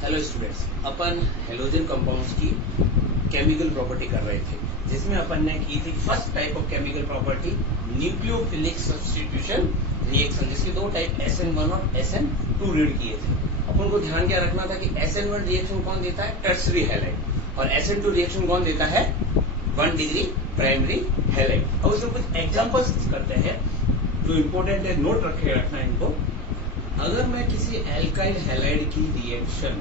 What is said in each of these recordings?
Hello students, अपन halogen compounds की chemical property कर रहे थे, जिसमें अपन ने की थी first type of chemical property nucleophilic substitution reaction, जिसके दो टाइप SN1 और SN2 रीड किए थे। अपन को ध्यान क्या रखना था कि SN1 रिएक्शन कौन देता है, टर्सरी हैलाइड, और SN2 रिएक्शन कौन देता है, 1 डिग्री प्राइमरी हैलाइड। अब उसमें कुछ एग्जांपल्स करते हैं जो इंपॉर्टेंट है, नोट रखना इनको। अगर मैं किसी एल्काइल हैलाइड की रिएक्शन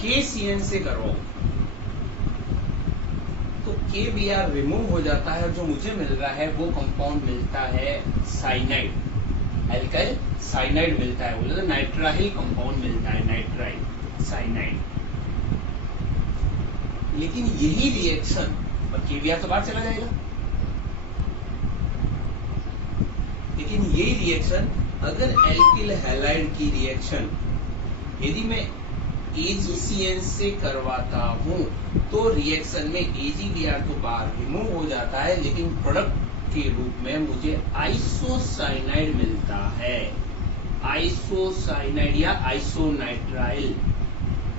KCN से करवाऊं तो KBr रिमूव हो जाता है, जो मुझे मिल रहा है वो कंपाउंड मिलता है साइनाइड, एल्काइल साइनाइड मिलता है, बोले तो नाइट्राइल कंपाउंड मिलता है, नाइट्राइल साइनाइड। लेकिन यही रिएक्शन और KBr तो बाहर चला जाएगा, लेकिन यही रिएक्शन अगर एल्किल हैलाइड की रिएक्शन यदि मैं AgCN से करवाता हूं तो रिएक्शन में AgBr तो बाहर रिमूव हो जाता है, लेकिन प्रोडक्ट के रूप में मुझे आइसोसाइनाइड मिलता है, आइसोसाइनाइड या आइसोनाइट्राइल,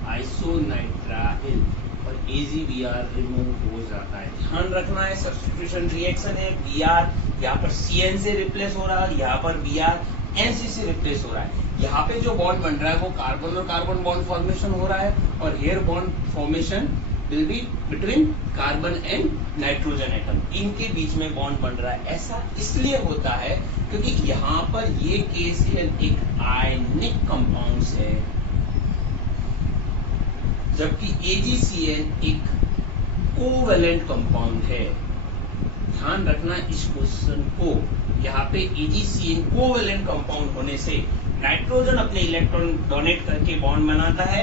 आइसोनाइट्राइल, और AgBr रिमूव हो जाता है। ध्यान रखना है, सब्स्टिट्यूशन रिएक्शन है, Br यहाँ पर CN से रिप्लेस हो रहा है, यहाँ पर Br NC से रिप्लेस हो रहा है। यहाँ पे जो बॉन्ड बन रहा है वो कार्बन और कार्बन बॉन्ड फॉर्मेशन हो रहा है, और here bond formation will be between carbon and nitrogen atom, इनके बीच में बॉन्ड बन रहा है। ऐसा इसलिए होता है क्योंकि यहाँ पर ये KCl एक आयनिक कंपाउंड है, जबकि AgCl एक कोवेलेंट कंपाउंड है। ध्यान रखना इस क्वेश्चन को। यहाँ पे AgCN कोवेलेंट कंपाउंड होने से नाइट्रोजन अपने इलेक्ट्रॉन डोनेट करके बॉन्ड बनाता है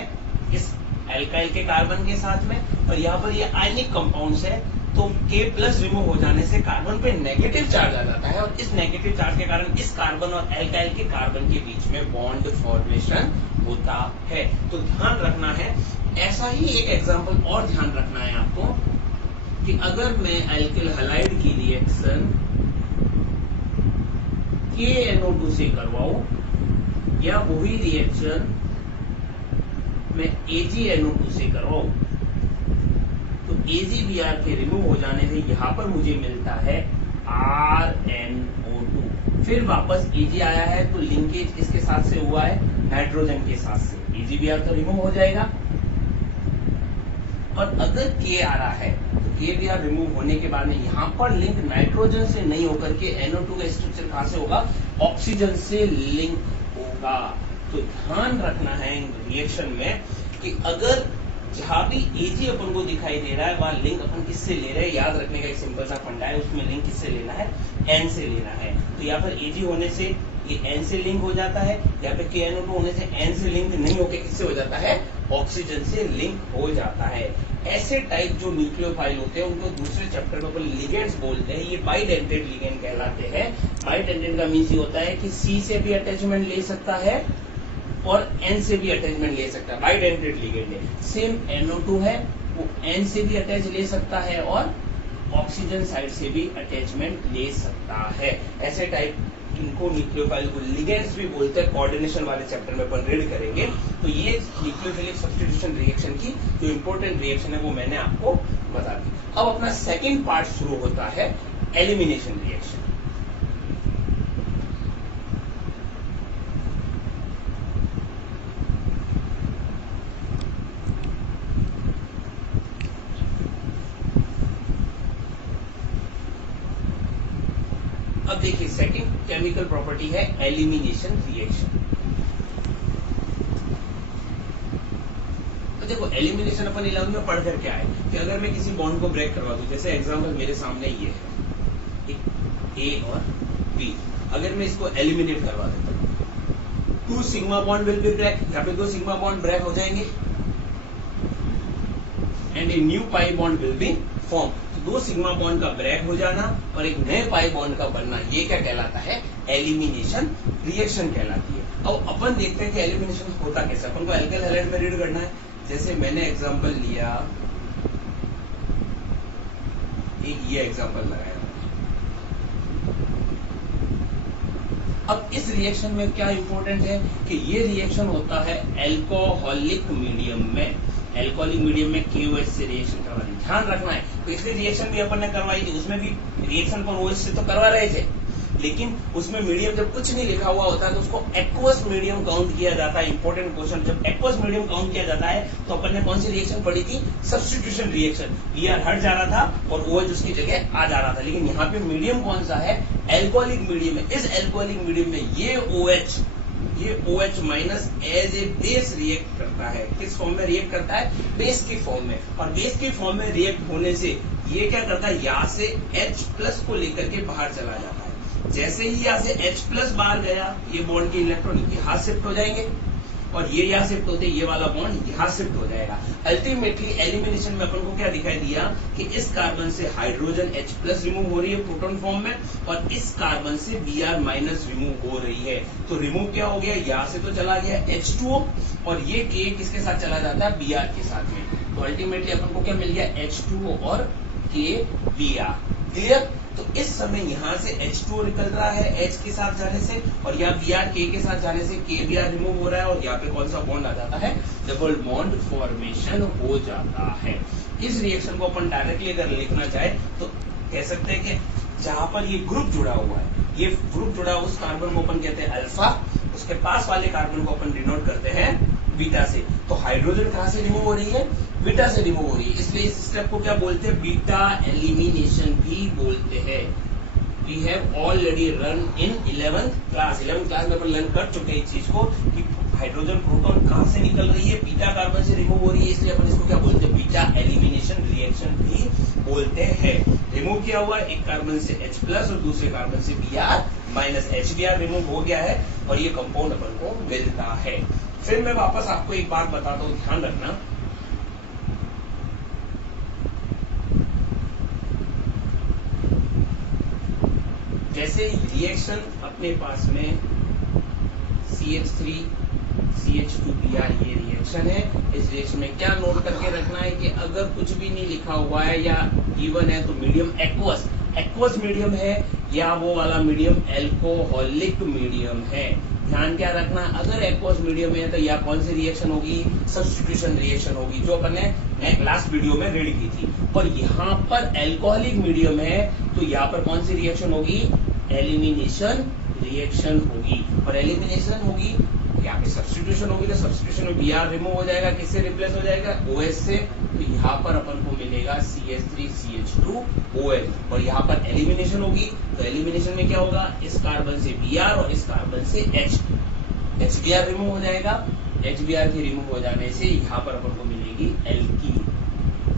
इस एल्काइल के कार्बन के साथ में, और यहाँ पर ये आयनिक कंपाउंड्स है, तो K+ रिमूव हो जाने से कार्बन पे नेगेटिव चार्ज आ जाता है, और इस नेगेटिव चार्ज के कारण इस कार्बन और एल्काइल के कार्बन के बीच में बॉन्ड फॉर्मेशन होता है। तो ध्यान रखना है। ऐसा ही एक एग्जाम्पल और ध्यान रखना है आपको कि अगर मैं एल्किल हैलाइड की रिएक्शन KNO2 से करवाऊं, या वही रिएक्शन मैं AgNO2 से करवाऊं, तो AgBr के रिमूव हो जाने से यहां पर मुझे मिलता है RNO2। फिर वापस Ag आया है तो लिंकेज किसके साथ से हुआ है, नाइट्रोजन के साथ से, AgBr तो रिमूव हो जाएगा। और अगर K आ रहा है तो KBr रिमूव होने के बाद में यहाँ पर लिंक नाइट्रोजन से नहीं होकर के NO2 का स्ट्रक्चर कहां से होगा, ऑक्सीजन से लिंक होगा। तो ध्यान रखना है इन रिएक्शन में कि अगर जहां भी Ag अपन को दिखाई दे रहा है वहां लिंक अपन किससे ले रहे हैं, याद रखने का एक सिंपल सा फंडा है, उसमें लिंक किससे लेना है, N से लेना है। तो यहाँ पर Ag होने से ये N से लिंक हो जाता है, यहाँ पे KNO2 होने से N से लिंक नहीं होकर किससे हो जाता है, ऑक्सीजन से लिंक हो जाता है। ऐसे टाइप जो न्यूक्लियोफाइल होते हैं उनको दूसरे चैप्टर में अपन लिगेंड्स बोलते हैं, ये बाइडेंटेड लिगेंड कहलाते हैं। बाइडेंटेड का मीन्स ये होता है कि C से भी अटैचमेंट ले सकता है और N से भी अटैचमेंट ले सकता है, बाइडेंटेड लिगेंड है। सेम NO2 है, वो N से भी अटैच ले सकता है और ऑक्सीजन साइड से भी अटैचमेंट ले सकता है। ऐसे टाइप इनको न्यूक्लियोफाइल को लिगेंड्स भी बोलते हैं, कोऑर्डिनेशन वाले चैप्टर में अपन रीड करेंगे। तो ये न्यूक्लियोफिलिक सब्स्टिट्यूशन रिएक्शन की जो इंपॉर्टेंट रिएक्शन है वो मैंने आपको बता दी। अब अपना सेकंड पार्ट शुरू होता है, एलिमिनेशन रिएक्शन। अब देखिए सेकंड केमिकल प्रॉपर्टी है एलिमिनेशन रिएक्शन। तो देखो एलिमिनेशन अपन 11 में पढ़ कर क्या है कि अगर मैं किसी बॉन्ड को ब्रेक करवा दूं, जैसे एग्जांपल मेरे सामने ये है A और B, अगर मैं इसको एलिमिनेट करवा देता हूं, 2 sigma bond will be break, यहाँ पे 2 सिग्मा बॉन्ड ब्रेक हो जाएंगे and a new pi bond will be form. 2 sigma bond का ब्रेक हो जाना और एक नए पाई बॉन्ड का बनना, ये क्या कहलाता है, एलिमिनेशन रिएक्शन कहलाती है। अब अपन देखते हैं कि एलिमिनेशन होता कैसे। अपन को एल्काइल हैलाइड में रीड करना है। जैसे मैंने एग्जांपल लिया, एक ये एग्जांपल लगाया, अब इस रिएक्शन में क्या इंपॉर्टेंट है कि ये रिएक्शन होता है एल्कोहलिक मीडियम में। एल्कोहलिक मीडियम में KOH से रिएक्शन करवानी, ध्यान रखना है। पिछली रिएक्शन भी अपन ने करवाई थी, उसमें भी रिएक्शन पर OH से तो करवा रहे थे, लेकिन उसमें मीडियम जब कुछ नहीं लिखा हुआ होता है तो उसको एक्वस मीडियम काउंट किया जाता है। इंपॉर्टेंट क्वेश्चन, जब एक्वस मीडियम काउंट किया जाता है तो अपन ने कौन सी रिएक्शन पढ़ी थी? Substitution reaction. Br हट जा रहा था और OH उसकी जगह आ जा रहा था, लेकिन यहाँ पे मीडियम कौन सा है? एल्कोहलिक मीडियम है। इस एल्कोहलिक मीडियम में ये OH minus as a base react करता है। किस फॉर्म में रिएक्ट करता है? बेस की फॉर्म में। और बेस की फॉर्म में रिएक्ट होने से ये क्या करता है? यहाँ से H प्लस को लेकर के बाहर चला जाता है। जैसे ही यहाँ से H प्लस बाहर गया, ये बॉन्ड के इलेक्ट्रॉन यहाँ शिफ्ट हो जाएंगे और ये यहाँ शिफ्ट होते ये वाला बॉन्ड यहाँ शिफ्ट हो जाएगा। अल्टीमेटली एलिमिनेशन में अपन को क्या दिखाई दिया कि इस कार्बन से हाइड्रोजन H प्लस रिमूव हो रही है प्रोटॉन फॉर्म में, और इस कार्बन से Br माइनस रिमूव हो रही है। तो रिमूव क्या हो गया? यहाँ से तो चला गया H2O और ये K किसके साथ चला जाता है? Br के साथ में। तो अल्टीमेटली अपन को क्या मिल गया? H2O और K Br। क्लियर? तो इस समय यहाँ से H2O निकल रहा है H के साथ जाने से, और यहाँ Br K के साथ जाने से K Br रिमूव हो रहा है, और यहाँ पे कौन सा बॉन्ड आ जाता है? डबल बॉन्ड फॉर्मेशन हो जाता है। इस रिएक्शन को अपन डायरेक्टली अगर लिखना चाहे तो कह सकते हैं कि जहां पर ये ग्रुप जुड़ा हुआ है, ये ग्रुप जुड़ा हुआ उस कार्बन को अपन कहते हैं अल्फा, उसके पास वाले कार्बन को अपन डिनोट करते हैं बीटा से। तो हाइड्रोजन कहां से रिमूव हो रही है? बीटा से रिमूव हो रही है, इसलिए इस स्टेप को क्या बोलते हैं? बीटा एलिमिनेशन भी बोलते हैं। We have already run in 11th class. 11th class में अपन लर्न कर चुके हैं इस चीज को कि हाइड्रोजन प्रोटॉन कहां से निकल रही है? बीटा कार्बन से रिमूव हो रही है, इसलिए अपन इसको क्या बोलते हैं? बीटा एलिमिनेशन रिएक्शन भी बोलते हैं। रिमूव किया हुआ एक कार्बन से H प्लस और दूसरे कार्बन से Br माइनस। HBr रिमूव हो गया है और ये कंपाउंड अपन को मिलता है। फिर मैं वापस आपको एक बात बताता हूं, ध्यान रखना। जैसे रिएक्शन अपने पास में CH3 CH2Br ये रिएक्शन है। इस रिएक्शन में क्या नोट करके रखना है कि अगर कुछ भी नहीं लिखा हुआ है या गिवन है तो मीडियम एक्वस मीडियम है, या वो वाला मीडियम एल्कोहलिक मीडियम है। ध्यान क्या रखना, अगर एक्वस मीडियम है तो या कौन सी रिएक्शन होगी? सब्स्टिट्यूशन रिएक्शन होगी, जो अपन ने लास्ट वीडियो में रेडी की थी। और यहाँ पर एल्कोहलिक मीडियम है तो यहाँ पर कौन सी रिएक्शन होगी? एलिमिनेशन रिएक्शन होगी। और एलिमिनेशन होगी, यहाँ पे सब्स्टिट्यूशन होगी, तो सब्स्टिट्यूशन में Br रिमूव हो जाएगा, किससे रिप्लेस हो जाएगा? OH से। तो यहाँ पर अपन को मिलेगा CH3 CH2OH। और यहाँ पर एलिमिनेशन होगी, तो एलिमिनेशन में क्या होगा? इस कार्बन से Br और इस कार्बन से HBr रिमूव हो जाएगा। HBr के रिमूव हो जाने से यहाँ पर अपन को मिलेगी एल्कीन।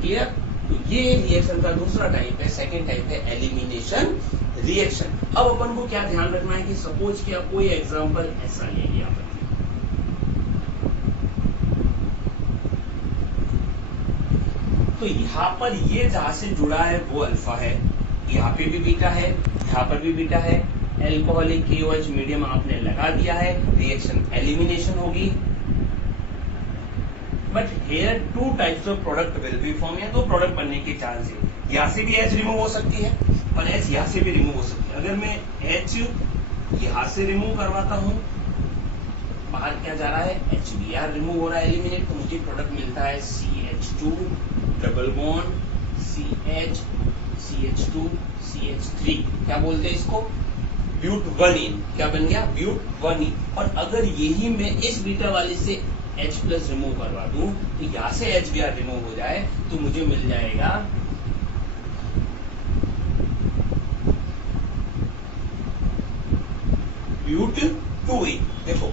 क्लियर? तो ये रिएक्शन का दूसरा टाइप है, सेकेंड टाइप है एलिमिनेशन रिएक्शन। अब अपन को क्या ध्यान रखना है कि सपोज किया कोई एग्जांपल ऐसा ले लिया अपन, तो यहाँ पर ये जहां से जुड़ा है वो अल्फा है, यहाँ पे भी बीटा है, यहाँ पर भी बीटा है। एल्कोहलिक KOH मीडियम आपने लगा दिया है, रिएक्शन एलिमिनेशन होगी। But here two types of product will be form, या दो प्रोडक्ट बनने के चांस है। यहाँ से भी H रिमूव हो सकती है और H यहाँ से भी रिमूव हो सकती है। अगर मैं H यहाँ से रिमूव करवाता हूँ, बाहर क्या जा रहा है? HBr रिमूव हो रहा है, एलिमिनेट, तो मुझे प्रोडक्ट मिलता है CH2 double bond CH CH2 CH3। क्या बोलते हैं इसको? ब्यूट-1इन। क्या बन गया? ब्यूट-1इन। और अगर यही मैं इस बीटा वाले से H प्लस रिमूव करवा दूं, तो यहां से HBr रिमूव हो जाए तो मुझे मिल जाएगा ब्यूट-2इन। देखो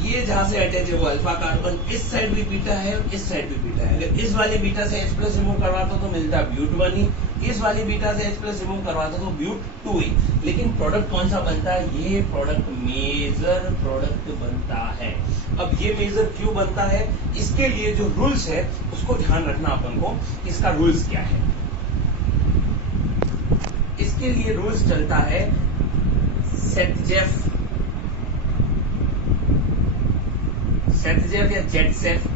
ये जहां से अटैच है वो अल्फा कार्बन, इस साइड भी बीटा है और इस साइड भी बीटा है। अगर इस वाली बीटा से H प्लस रिमूव करवाता तो मिलता ब्यूट-1इन, इस वाली बीटा से H प्लस रिमूव करवाता तो ब्यूट-2इन। लेकिन प्रोडक्ट कौन सा बनता है? ये प्रोडक्ट मेजर प्रोडक्ट बनता है। अब ये मेजर क्यों बनता है? इसके लिए जो रूल्स है उसको ध्यान रखना अपन को, इसका रूल्स क्या है। इसके लिए रूल्स चलता है सेटजेफ या जेटसेफ,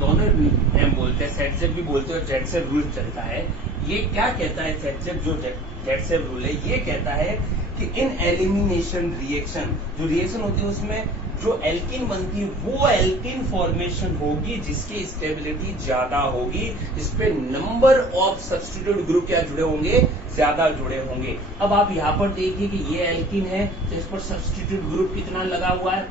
दोनों नेम बोलते हैं, सेटजेफ भी बोलते हैं और जेटसेफ रूल चलता है। ये क्या कहता है सेटजेफ? जो जेटसेफ रूल है ये कहता है कि इन एलिमिनेशन रिएक्शन, जो रिएक्शन होती है उसमें जो एल्किन बनती है वो एल्किन फॉर्मेशन होगी जिसकी स्टेबिलिटी ज्यादा होगी, इस पे नंबर ऑफ सब्स्टिट्यूट ग्रुप क्या जुड़े होंगे, ज्यादा जुड़े होंगे। अब आप यहाँ पर देखिए कि ये एल्किन है तो इस पर सब्स्टिट्यूट ग्रुप कितना लगा हुआ है,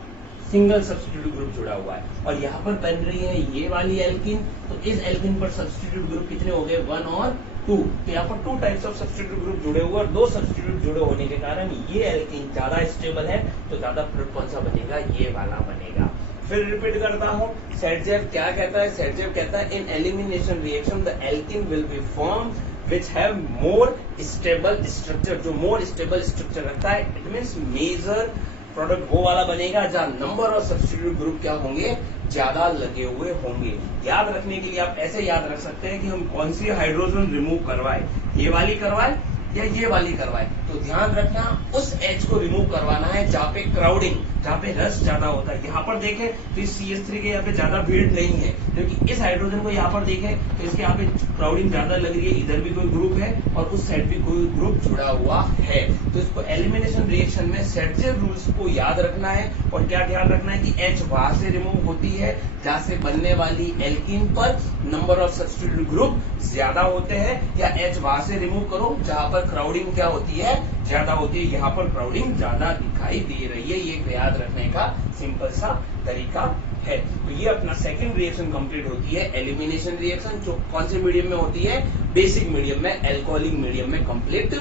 सिंगल सब्स्टिट्यूट ग्रुप जुड़ा हुआ है। और यहाँ पर बन रही है ये वाली एल्किन, तो इस एल्किन पर सब्स्टिट्यूट ग्रुप कितने हो गए, 1 और 2। तो यहाँ पर 2 टाइप्स ऑफ सब्स्टिट्यूट ग्रुप जुड़े हुए और 2 सब्स्टिट्यूट जुड़े होने के कारण ये एल्किन ज्यादा स्टेबल है, तो ज्यादा प्रोडक्ट कौन सा बनेगा, ये वाला बनेगा। फिर रिपीट करता हूं, सेटजेव क्या कहता है, सेटजेव कहता है in elimination reaction the alkene will be form which have more stable structure, जो more stable structure रखता है, it means मेजर प्रोडक्ट वो वाला बनेगा जहां नंबर ऑफ सब्स्टिट्यूट ग्रुप क्या होंगे, ज्यादा लगे हुए होंगे। याद रखने के लिए आप ऐसे याद रख सकते हैं कि हम कौन सी हाइड्रोजन रिमूव करवाए, ये वाली करवाए या ये वाली करवाए। तो ध्यान रखना उस एच को रिमूव करवाना है जहां पे क्राउडिंग, जहां पे रश ज्यादा होता है। यहाँ पर देखें तो इस CH3 के यहाँ पे ज्यादा भीड़ नहीं है, क्योंकि इस हाइड्रोजन को यहाँ पर देखें तो इसके यहाँ पे क्राउडिंग ज्यादा लग रही है, इधर भी कोई ग्रुप है और उस साइड भी कोई ग्रुप जुड़ा हुआ है। तो इसको एलिमिनेशन रिएक्शन में सेटजेव रूल्स को याद रखना है और क्या ध्यान रखना है कि एच वहां से रिमूव होती है जहां से बनने वाली एल्किन पर नंबर ऑफ सब्स्टिट्यूट ग्रुप ज्यादा होते हैं, या एच वहां से रिमूव करो जहां पर क्राउडिंग क्या होती है, ज्यादा होती है। यहाँ पर क्राउडिंग ज्यादा दिखाई दे रही है, ये याद रखने का सिंपल सा तरीका है। तो ये अपना सेकंड रिएक्शन कंप्लीट होती है, एलिमिनेशन रिएक्शन, जो कौन से मीडियम में होती है, बेसिक मीडियम में, एल्कोहलिक मीडियम में कंप्लीट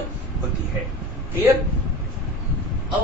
होती है। क्लियर? अब